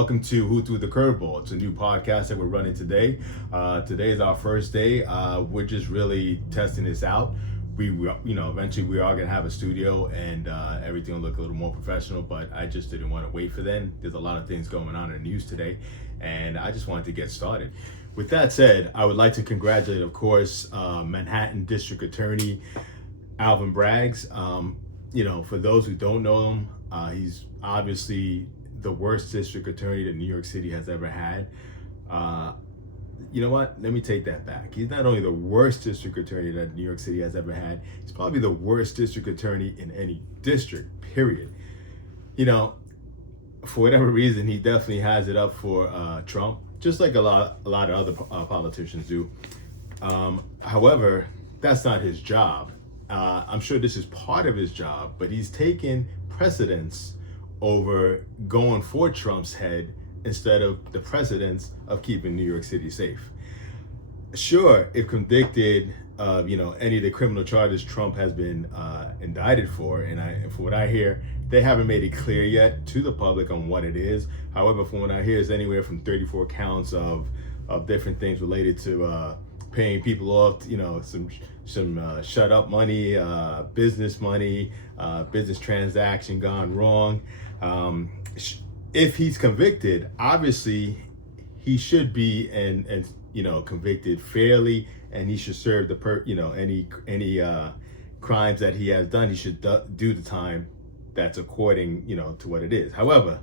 welcome to Who Threw the Curveball. It's a new podcast that we're running today. Today is our first day. We're just really testing this out. Eventually we are gonna have a studio and everything will look a little more professional, but I just didn't want to wait for then. There's a lot of things going on in the news today, and I just wanted to get started. With that said, I would like to congratulate, of course, Manhattan District Attorney Alvin Braggs. For those who don't know him, he's obviously the worst district attorney that New York City has ever had. You know what? Let me take that back. He's not only the worst district attorney that New York City has ever had, he's probably the worst district attorney in any district, period. For whatever reason, he definitely has it up for Trump, just like a lot of other politicians do. However, that's not his job. I'm sure this is part of his job, but he's taken precedence over going for Trump's head instead of the precedence of keeping New York City safe. Sure, if convicted of any of the criminal charges Trump has been indicted for, and from what I hear, they haven't made it clear yet to the public on what it is. However, from what I hear, it's anywhere from 34 counts of different things related to paying people off, some shut up money, business money, business transaction gone wrong. If he's convicted, obviously he should be and convicted fairly, and he should serve any crimes that he has done. He should do the time that's according to what it is. However,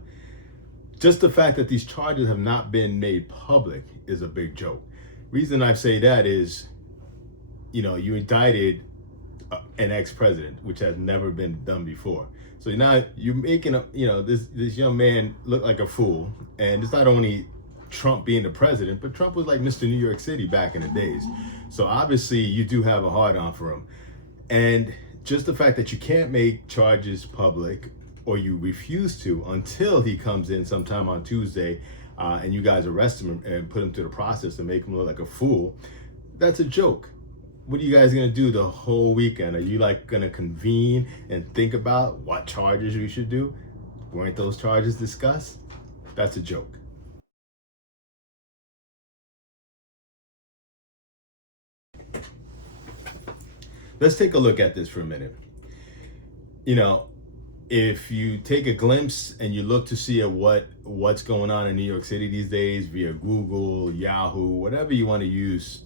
just the fact that these charges have not been made public is a big joke. Reason I say that is, you indicted an ex-president, which has never been done before. So now you're making this young man look like a fool. And it's not only Trump being the president, but Trump was like Mr. New York City back in the days. So obviously you do have a hard on for him. And just the fact that you can't make charges public, or you refuse to until he comes in sometime on Tuesday, and you guys arrest him and put him through the process and make him look like a fool, that's a joke. What are you guys gonna do the whole weekend? Are you gonna convene and think about what charges you should do? Weren't those charges discussed? That's a joke. Let's take a look at this for a minute. If you take a glimpse and you look to see at what's going on in New York City these days via Google, Yahoo, whatever you want to use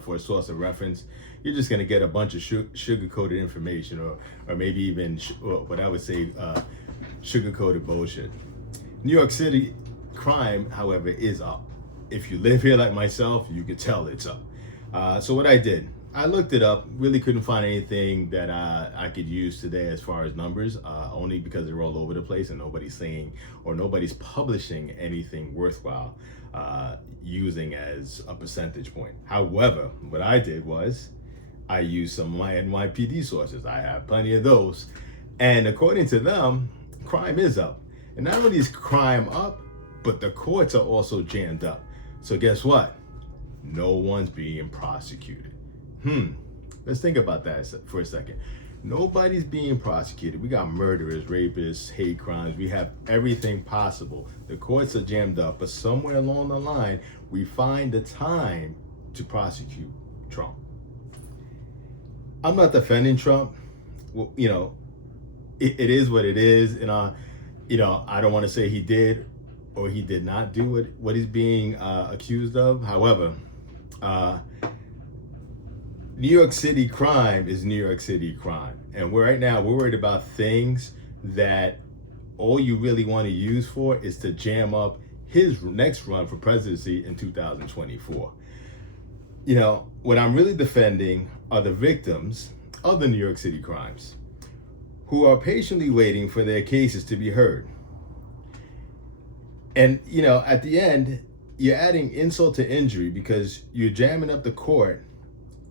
for a source of reference, you're just going to get a bunch of sugar-coated information, or maybe even what I would say sugar-coated bullshit. New York City crime, however, is up. If you live here like myself, you can tell it's up. So what I did, I looked it up, really couldn't find anything that I could use today as far as numbers, only because they're all over the place and nobody's saying or nobody's publishing anything worthwhile using as a percentage point. However, what I did was I used some of my NYPD sources. I have plenty of those. And according to them, crime is up. And not only is crime up, but the courts are also jammed up. So guess what? No one's being prosecuted. Let's think about that for a second. Nobody's being prosecuted. We got murderers, rapists, hate crimes. We have everything possible. The courts are jammed up, but somewhere along the line, we find the time to prosecute Trump. I'm not defending Trump. Well, it is what it is. And, I don't want to say he did or he did not do what he's being accused of. However, New York City crime is New York City crime. And right now we're worried about things that all you really want to use for is to jam up his next run for presidency in 2024. What I'm really defending are the victims of the New York City crimes who are patiently waiting for their cases to be heard. And, at the end, you're adding insult to injury because you're jamming up the court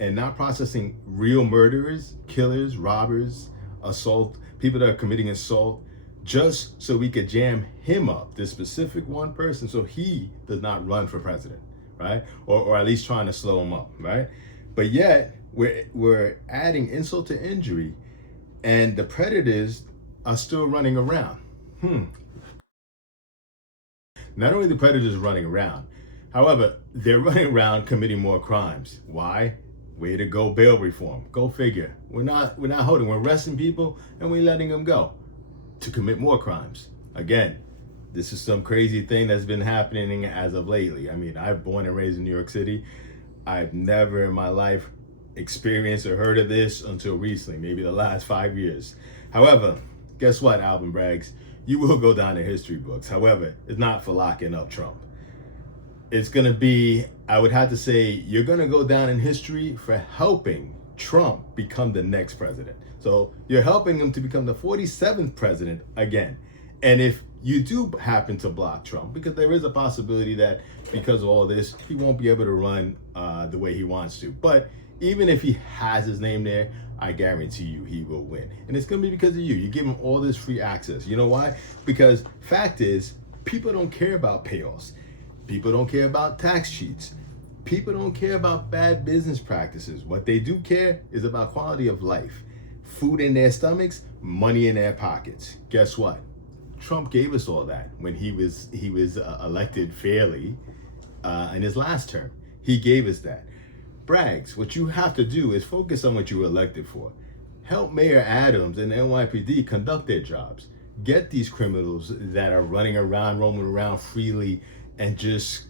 and not processing real murderers, killers, robbers, assault, people that are committing assault, just so we could jam him up, this specific one person, so he does not run for president, right? Or at least trying to slow him up, right? But yet, we're adding insult to injury, and the predators are still running around. Not only the predators running around, however, they're running around committing more crimes. Why? Way to go, bail reform. Go figure. We're not holding. We're arresting people and we're letting them go to commit more crimes. Again, this is some crazy thing that's been happening as of lately. I mean, I'm born and raised in New York City. I've never in my life experienced or heard of this until recently, maybe the last 5 years. However, guess what, Alvin Braggs? You will go down in history books. However, it's not for locking up Trump. It's going to be, I would have to say, you're going to go down in history for helping Trump become the next president. So you're helping him to become the 47th president again. And if you do happen to block Trump, because there is a possibility that because of all this, he won't be able to run the way he wants to. But even if he has his name there, I guarantee you he will win. And it's going to be because of you. You give him all this free access. You know why? Because fact is, people don't care about payoffs. People don't care about tax cheats. People don't care about bad business practices. What they do care is about quality of life. Food in their stomachs, money in their pockets. Guess what? Trump gave us all that when he was elected fairly in his last term. He gave us that. Braggs, what you have to do is focus on what you were elected for. Help Mayor Adams and NYPD conduct their jobs. Get these criminals that are running around, roaming around freely, and just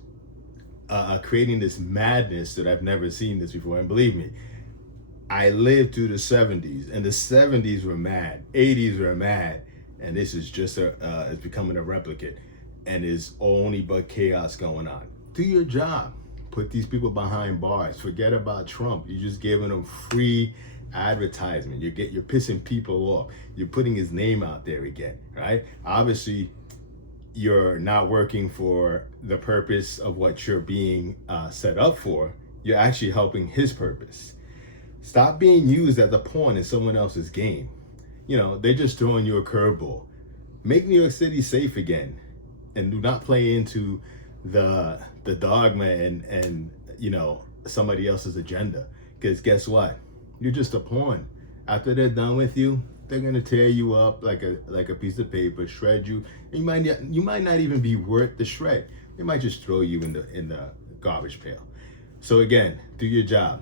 creating this madness that I've never seen this before. And believe me, I lived through the 70s, and the 70s were mad, 80s were mad, and this is just it's becoming a replicate, and it's only but chaos going on. Do your job. Put these people behind bars. Forget about Trump. You're just giving them free advertisement. You're pissing people off. You're putting his name out there again, right? Obviously, you're not working for the purpose of what you're being set up for. You're actually helping his purpose. Stop being used as a pawn in someone else's game. You know, they're just throwing you a curveball. Make New York City safe again, and do not play into the dogma and you know, somebody else's agenda. Because guess what? You're just a pawn. After they're done with you, they're gonna tear you up like a piece of paper, shred you. You might not even be worth the shred. They might just throw you in the garbage pail. So again, do your job.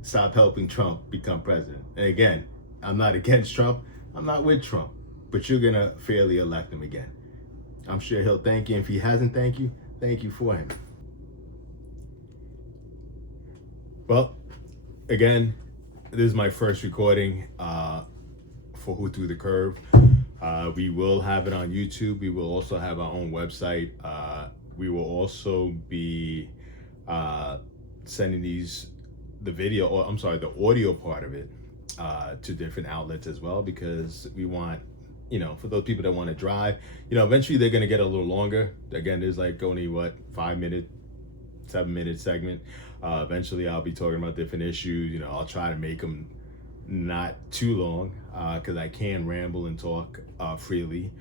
Stop helping Trump become president. And again, I'm not against Trump. I'm not with Trump. But you're gonna fairly elect him again. I'm sure he'll thank you. If he hasn't thanked you, thank you for him. Well, again, this is my first recording for Who Threw the Curve. We will have it on YouTube. We will also have our own website. We will also be sending the audio part of it to different outlets as well, because we want, you know, for those people that want to drive, you know, eventually they're going to get a little longer. Again, there's like only 5-minute, 7-minute segment. Eventually I'll be talking about different issues. You know, I'll try to make them not too long because I can ramble and talk freely.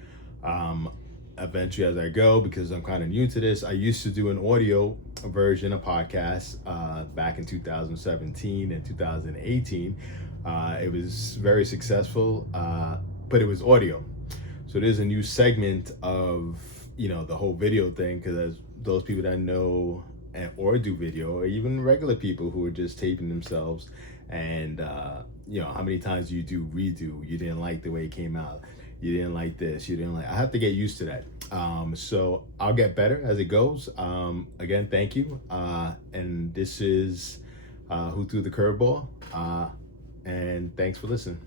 Eventually as I go, because I'm kind of new to this, I used to do an audio version of podcasts back in 2017 and 2018. It was very successful, but it was audio. So there's a new segment of, you know, the whole video thing, because those people that know or do video, or even regular people who are just taping themselves, and you know, how many times you do redo, you didn't like the way it came out, you didn't like this, you didn't like, I have to get used to that. So I'll get better as it goes. Again, thank you. And this is Who Threw the Curveball, and thanks for listening.